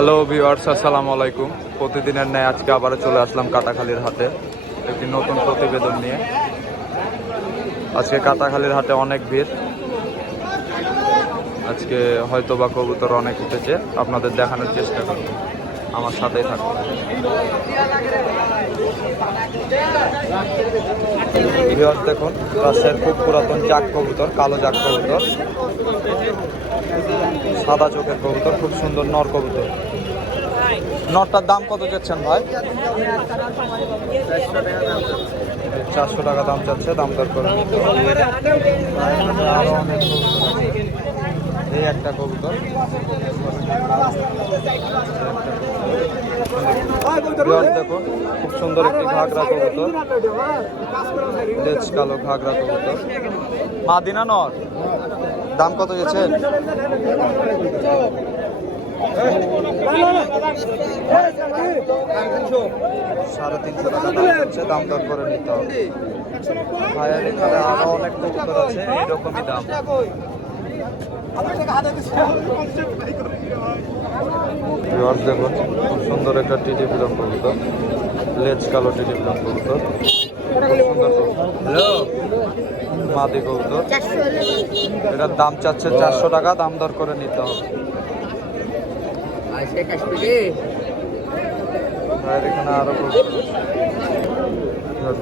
Hello viewers, আসসালামু আলাইকুম। প্রতিদিনের ন্যায় আজকে আবারও চলে আসলাম কাটাখালীর হাটে একটি নতুন প্রতিবেদন নিয়ে। আজকে কাটাখালীর হাটে অনেক ভিড়। আজকে হয়তো বা কবুতর অনেক উঠেছে, আপনাদের দেখানোর চেষ্টা করব, আমার সাথেই থাকুন। ভিউয়ার্স দেখুন, রাজশাহীর খুব পুরাতন জাক কবুতর, কালো জাক কবুতর, সাদা চোখের কবুতর, খুব সুন্দর নর কবুতর। নটটার দাম কত চাচ্ছেন ভাই? 400 টাকা দাম চাচ্ছে, দাম দর করে নিতে হবে। আরো অনেক কবুতর, এই একটা কবুতর, দেখুন খুব সুন্দর একটি ঘাগরা কবুতর, লেজ কালো ঘাগরা কবুতর। মাদিনা নর, দাম কত যাচ্ছে? 350 টাকা দাম হচ্ছে, দাম দর করে নিতে হবে। ভাইয়ের এখানে আরো অনেক কবুতর আছে এইরকমই দাম। দেখুন খুব সুন্দর একটা টিটি পিলন কবুতর, লেজ কালো টিটি পিলন কবুতর, মাদি কবুতর। এটার দাম চাচ্ছে 400 টাকা, দাম দর করে নিতে হবে। এখানে আরো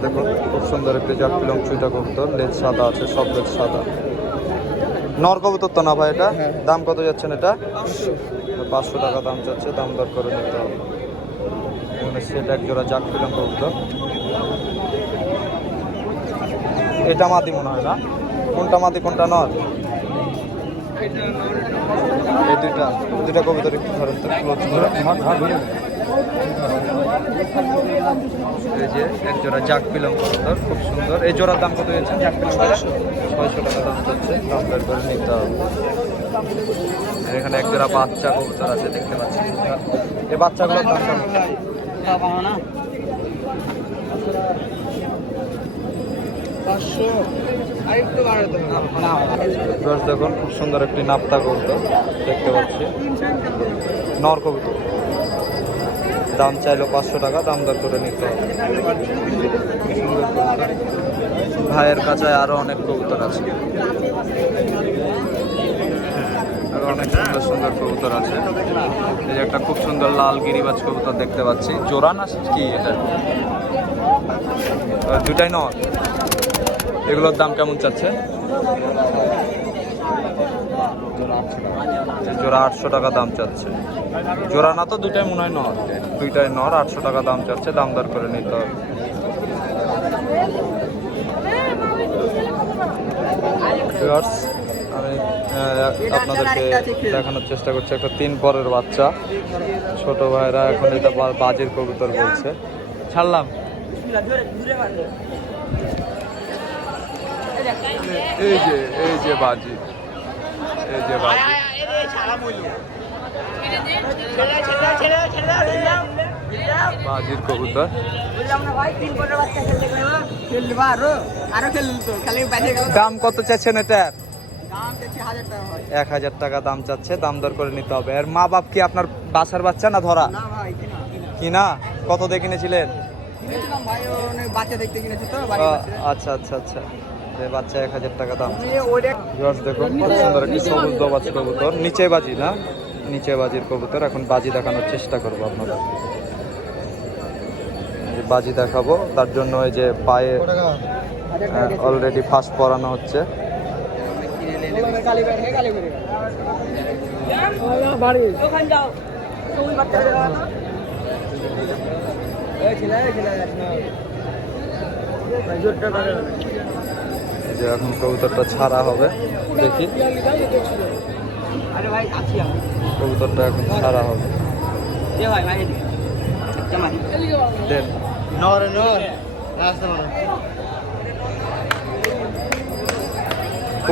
দেখুন খুব সুন্দর একটি জাত পিলং চুইটা কবুতর, লেজ সাদা আছে, সব লেজ সাদা। নর কবুতর তো না ভাই? এটা দাম কত যাচ্ছেন? এটা 500 টাকা দাম চাচ্ছে, দাম দর করে নিতে হবে। সেটা এক জোড়া জাক পিলং কবুতর। এটা মাদি মনে হয় না? কোনটা মাদি কোনটা নর? এই দুইটা কবুতর একটু ধরেন তো, এই যে এক জোড়া জাক পিলং কবুতর, খুব সুন্দর। এই জোড়ার দাম কত হয়েছে? জাক পিলং 600 টাকা দাম চাচ্ছে, দাম দর করে নিতে হবে। এখানে এক জোড়া বাচ্চা কবুতর আছে, দেখতে পাচ্ছি। এই বাচ্চাগুলোর দাম কেমন? দেখুন খুব সুন্দর একটি নাপ্তা কবুতর দেখতে পাচ্ছি, নর কবুতর। দাম চাইলো 500 টাকা, দাম দর করে নিতে হবে। ভাইয়ের কাছে আরো অনেক কবুতর আছে, আরো অনেক সুন্দর সুন্দর কবুতর আছে। এই যে একটা খুব সুন্দর লাল গিরিবাজ কবুতর দেখতে পাচ্ছি, জোড়া না কি এটা? দুটাই নর। এগুলোর দাম কেমন চাচ্ছে? জোড়া 800 টাকা দাম চাচ্ছে। জোড়া না তো, দুইটাই মনে হয় নর, দুইটাই নর। 800 টাকা দাম চাচ্ছে, দাম দর করে নিতে হবে। আমি আপনাদেরকে দেখানোর চেষ্টা করছি একটা 3 পরের বাচ্চা। ছোট ভাইরা এখন এটা বাজির কবুতর বলছে, ছাড়লাম। এই যে বাজি, এই যে বাজি, বাজির কবুতর। দাম কত চাচ্ছেন এটার? 1000 টাকা দাম চাচ্ছে, দাম দর করে নিতে হবে। আর মা বাপ কি আপনার বাসার বাচ্চা না ধরা? কিনা? কত দিয়ে কিনেছিলেন? আচ্ছা আচ্ছা আচ্ছা, বাচ্চা 1000 টাকা দাম। দেখুন খুব সুন্দর একটি সবুজ দোবাজ কবুতর, নিচে বাজি না, নিচে বাজির কবুতর। এখন বাজি দেখানোর চেষ্টা করবো আপনাদের, বাজি দেখাবো। তার জন্য এই যে পায়ে অলরেডি ফার্স্ট পরানো হচ্ছে। এই যে এখন কবুতরটা ছাড়া হবে, দেখি কবুতরটা এখন ছাড়া হবে।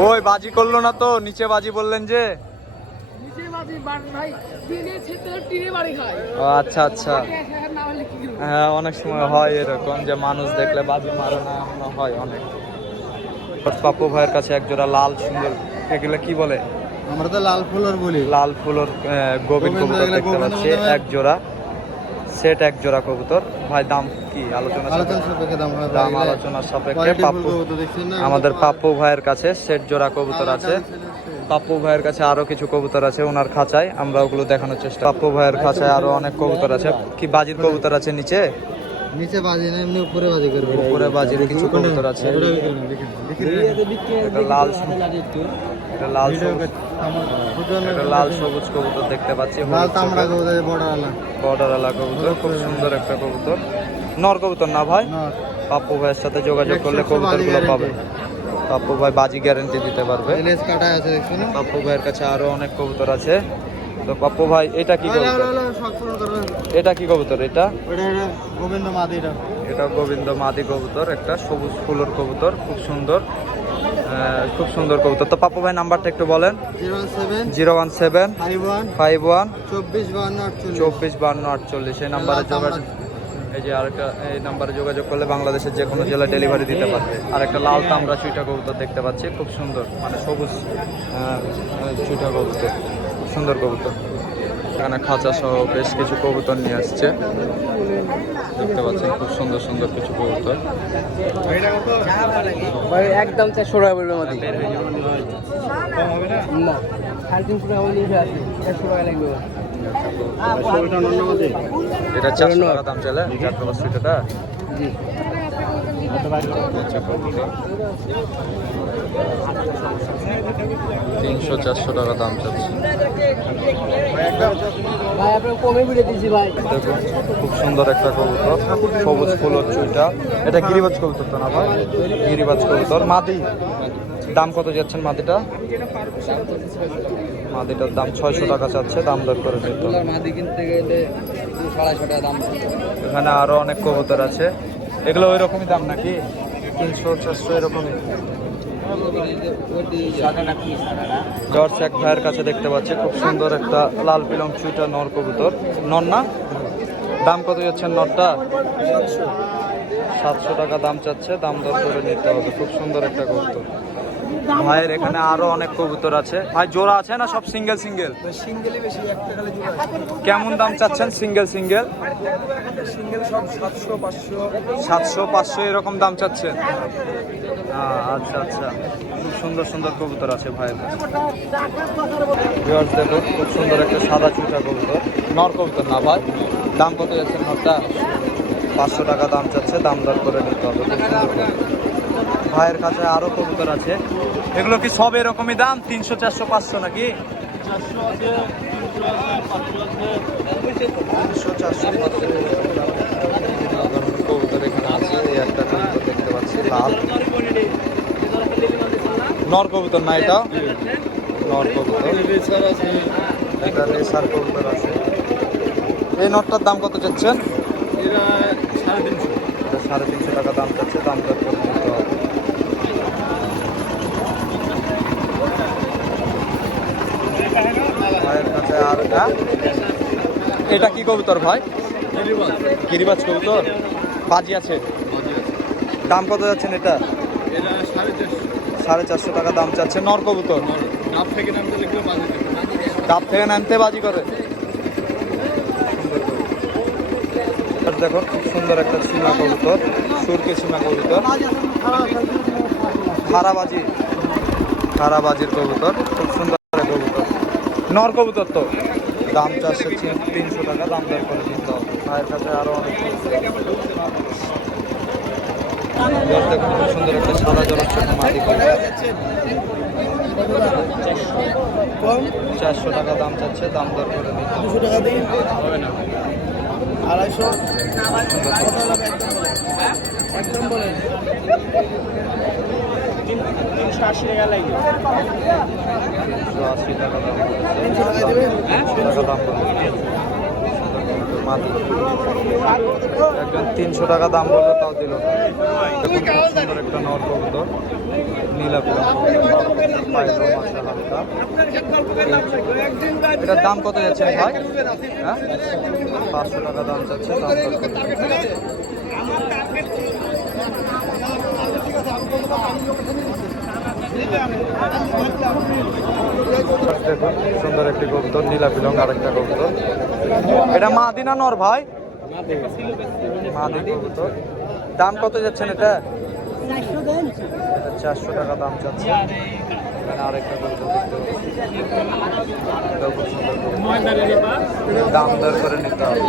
ওই বাজি করলো না তো? নিচে বাজি বললেন যে? আচ্ছা আচ্ছা, হ্যাঁ অনেক সময় হয় এরকম যে মানুষ দেখলে বাজি মারে না, হয় অনেক। পাপ্পু ভাইয়ের কাছে এক জোড়া লাল সুন্দর, এগুলো কি বলে? আমরা তো লাল ফুলর বলি। লাল ফুলর গোবিন্দ কবুতর দেখতে পাচ্ছি এক জোড়া, সেট এক জোড়া কবুতর। ভাই দাম কি আলোচনা সাপেক্ষে দাম হয়? দাম আলোচনার সাপেক্ষে পাপ্পু আমাদের পাপ্পু ভাইয়ের কাছে সেট জোড়া কবুতর আছে। পাপ্পু ভাইয়ের কাছে আরো কিছু কবুতর আছে ওনার খাঁচায়, আমরা ওগুলো দেখানোর চেষ্টা। পাপ্পু ভাইয়ের খাঁচায় আরো অনেক কবুতর আছে। কি বাজির কবুতর আছে নিচে? নিচে বাজি না, এমনি উপরে বাজি করবে। উপরে বাজির কিছু কবুতর আছে। এটা লাল, এটা লাল সবুজ, এটা লাল সবুজ কবুতর দেখতে পাচ্ছি। লাল তামড়া কবুতর, বর্ডারওয়ালা। বর্ডারওয়ালা কবুতর, খুব সুন্দর একটা কবুতর। নর কবুতর না ভাই? পাপ্পু ভাইয়ের সাথে যোগাযোগ করলে কবুতরগুলো পাবে। পাপ্পু ভাই বাজি গ্যারান্টি দিতে পারবে। পাপ্পু ভাইয়ের কাছে আরো অনেক কবুতর আছে। তো পাপ্পু ভাই এটা কি কবুতর? এটা কি কবুতর? এটা গোবিন্দ মাদি। এটা গোবিন্দ মাদি কবুতর, একটা সবুজ ফুলের কবুতর, খুব সুন্দর, খুব সুন্দর কবুতর। তো পাপ্পু ভাই নাম্বারটা একটু বলেন। 017 51 24 52 48। এই নাম্বারে যোগাযোগ, এই যে আরেকটা, এই নাম্বারে যোগাযোগ করলে বাংলাদেশের যে কোনো জেলায় ডেলিভারি দিতে পারবে। আর একটা লাল তামড়া চুইটা কবুতর দেখতে পাচ্ছি, খুব সুন্দর, মানে সবুজ চুইটা কবুতর, খুব সুন্দর কবুতর। এখানে খাঁচা সহ বেশ কিছু কবুতর নিয়ে আসছে, দেখতে পাচ্ছেন খুব সুন্দর সুন্দর কিছু কবুতর। একদম 400 টাকা পড়বে মাদি। না 350 টাকা নিয়ে আসবে, 400 টাকা লাগবে। এটা 400 টাকা দাম চলে, 480 টাকা। জি 300-400 টাকা দাম চাচ্ছে। ভাই আপনার কমে বিলে দিয়েছি ভাই। দেখুন খুব সুন্দর একটা কবুতর, সবুজ ফুলের চুইটা। এটা গিরিবাজ কবুতর তো না ভাই? গিরিবাজ কবুতর মাদি। দাম কত যাচ্ছেন মাদিটা? মাদিটার দাম 600 টাকা চাচ্ছে, দাম দর করে দিত। মাদি কিনতে গেলে 650 টাকা দাম। এখানে আরো অনেক কবুতর আছে, এগুলো ওই রকমই দাম নাকি? 300-400 এরকমই। জর্জ এক ভাইয়ের কাছে দেখতে পাচ্ছি খুব সুন্দর একটা লাল পিলং চুইটা নর কবুতর। নর না? দাম কত যাচ্ছেন নরটা? 700 টাকা দাম চাচ্ছে, দাম দর করে নিতে হবে। খুব সুন্দর একটা কবুতর। ভাইয়ের এখানে আরো অনেক কবুতর আছে। ভাই জোড়া আছে না সব সিঙ্গেল সিঙ্গেল? সিঙ্গেলই বেশি, একটা খালি জোড়া আছে। কেমন দাম চাচ্ছেন সিঙ্গেল সিঙ্গেল? সিঙ্গেল সব 700 500 700-500 এরকম দাম চাচ্ছেন? আচ্ছা আচ্ছা, খুব সুন্দর সুন্দর কবুতর আছে ভাইয়ের কাছে। ভিউয়ার্স দেখুন খুব সুন্দর একটা সাদা চুটা কবুতর, নর কবুতর না ভাই? দাম কত যাচ্ছে নরটা? 500 টাকা দাম চাচ্ছে, দাম দর করে নিতে হবে। খুব সুন্দর কবুতর। ভাইয়ের কাছে আরো কবুতর আছে, এগুলো কি সব এরকমই দাম 300 400 500 নাকি? 300-400 কবুতর এখানে আছে। এই একটা কবুতর দেখতে পাচ্ছি লাল, নর কবুতর না এটা? নর কবুতর, এটা রেসার কবুতর আছে। এই নরটার দাম কত চাচ্ছেন? এটা 350। এটা 350 টাকা দাম চাচ্ছে, দাম দর করে নিতে হবে। ভাইয়ের কাছে আর এটা কি কবুতর ভাই? গিরিবাজ কবুতর, বাজি আছে। দাম কত যাচ্ছেন এটা? 450 টাকা দাম চাচ্ছে, নর কবুতর। ডাব থেকে নামতে বাজি করে। দেখুন খুব সুন্দর একটা সীমা কবুতর, সুরকে সীমা কবুতর, খারাবাজি, খারাবাজির কবুতর, খুব সুন্দর কবুতর, নর কবুতর। তো দাম চাচ্ছে 300 টাকা, দাম দর করে দিতে হবে। ভাইয়ের কাছে আরো অনেক দেখুন খুব সুন্দর একটা সাদা জলাচ্ছন্ন মাটি কবুতর, 400 টাকা দাম চাচ্ছে, দাম দর করে দিতে হবে। 200 টাকা দিন হবে না, 250 একদম বলেন 380 টাকা লাগবে। 380 টাকা দাম বলেছে, 300 টাকা দাম বলেছে। মাটি একজন 300 টাকা দাম বললো, তাও দিল না। দেখুন খুব সুন্দর একটা নর কবুতর, নীলা পিলা হালকা। এটার দাম কত যাচ্ছে ভাই? হ্যাঁ 500 টাকা দাম যাচ্ছে, দাম দর করে। দেখুন সুন্দর একটি কবুতর, নীলাপি রং আরেকটা কবুতর। এটা মাদি না নর ভাই? মাদি কবুতর। দাম কত যাচ্ছেন এটা? 400 টাকা দাম চাচ্ছে। এখানে আরেকটা কবুতর দেখতে পাচ্ছি। এটাও খুব সুন্দর কবুতর। দাম দর করে নিতে হবে।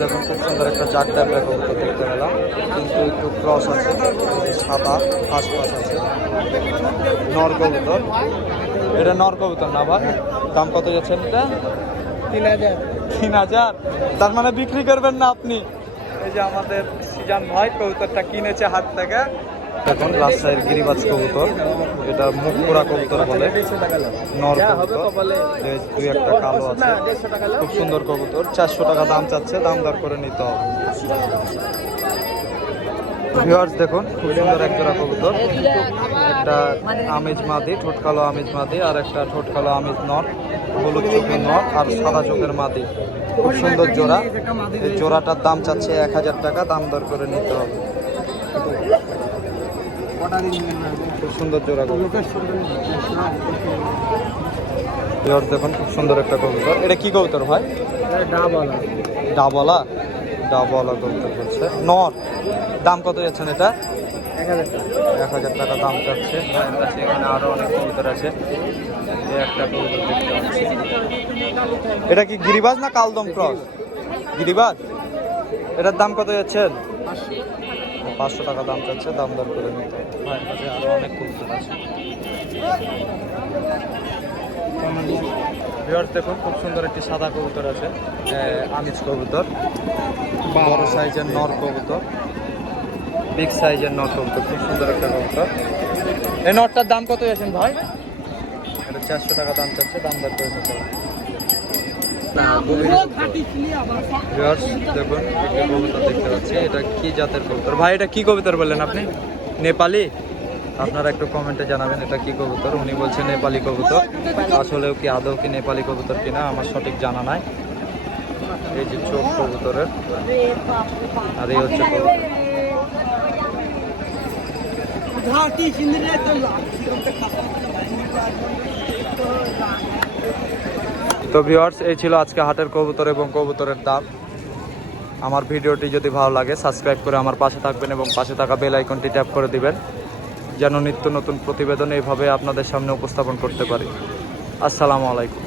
দেখুন খুব সুন্দর একটা জাত টাইপের কবুতর দেখতে পেলাম, কিন্তু একটু ক্রস আছে, সাদা ফাঁস আছে। নর কবুতর। এটা নর কবুতর না ভাই? দাম কত যাচ্ছেন এটা? 3000। 3000? তার মানে বিক্রি করবেন না আপনি? এই যে আমাদের সিজান ভাই কবুতরটা কিনেছে হাত থেকে। এখন রাজশাহীর গিরিবাজ কবুতর, এটা মুখ পোড়া কবুতর বলে, নর কবুতর। দুই একটা কালো আছে, খুব সুন্দর কবুতর। 400 টাকা দাম চাচ্ছে, দাম দর করে নিতে হবে। ভিউয়ার্স দেখুন খুব সুন্দর এক জোড়া কবুতর, একটা আমিজ মাদি, ঠোঁট কালো আমিজ মাদি, আর একটা ঠোঁট কালো আমিজ নর, হলুদ চোখের নর আর সাদা চোখের মাদি। খুব সুন্দর জোড়া। এই জোড়াটার দাম চাচ্ছে 1000 টাকা, দাম দর করে নিতে হবে। খুব সুন্দর জোড়া কবুতর। ভিউয়ার্স দেখুন খুব সুন্দর একটা কবুতর। এটা কি কবুতর ভাই? ডাবলা। ডাবলা কবুতর বলছে, নর। দাম কত যাচ্ছেন এটা? 1000 টাকা দাম চাচ্ছে। ভাইয়ের কাছে এখানে আরো অনেক কবুতর আছে। এই একটা কবুতর দেখতে পাচ্ছি। এটা কি গিরিবাজ না কালদম ক্রস? গিরিবাজ। এটার দাম কত যাচ্ছেন? 500 টাকা দাম চাচ্ছে, দাম দর করে নিতে হবে। ভাইয়ের কাছে আরো অনেক কবুতর আছে। ভিউয়ার্স দেখুন খুব সুন্দর একটি সাদা কবুতর আছে, আমিজ কবুতর, বড় সাইজের নর কবুতর, বিগ সাইজের নর কবুতর, খুব সুন্দর একটা কবুতর। এই নরটার দাম কত যাচ্ছেন ভাই? এটা 400 টাকা দাম চাচ্ছে, দাম দর করে নিতে হবে। ভিউয়ার্স দেখুন একটি কবুতর দেখতে পাচ্ছি, এটা কি জাতের কবুতর ভাই? এটা কি কবুতর বললেন আপনি? নেপালি? আপনারা একটু কমেন্টে জানাবেন এটা কি কবুতর। উনি বলছেন নেপালি কবুতর, আসলেও কি আদৌ কি নেপালি কবুতর কিনা আমার সঠিক জানা নাই। এই যে চোখ কবুতরের, আর এই হচ্ছে কবুতর। তো ভিউয়ার্স এই ছিল আজকে হাটের কবুতর এবং কবুতরের দাম। আমার ভিডিওটি যদি ভালো লাগে সাবস্ক্রাইব করে আমার পাশে থাকবেন এবং পাশে থাকা বেল আইকনটি ট্যাপ করে দিবেন, যেন নিত্য নতুন প্রতিবেদন এইভাবে আপনাদের সামনে উপস্থাপন করতে পারি। আসসালামু আলাইকুম।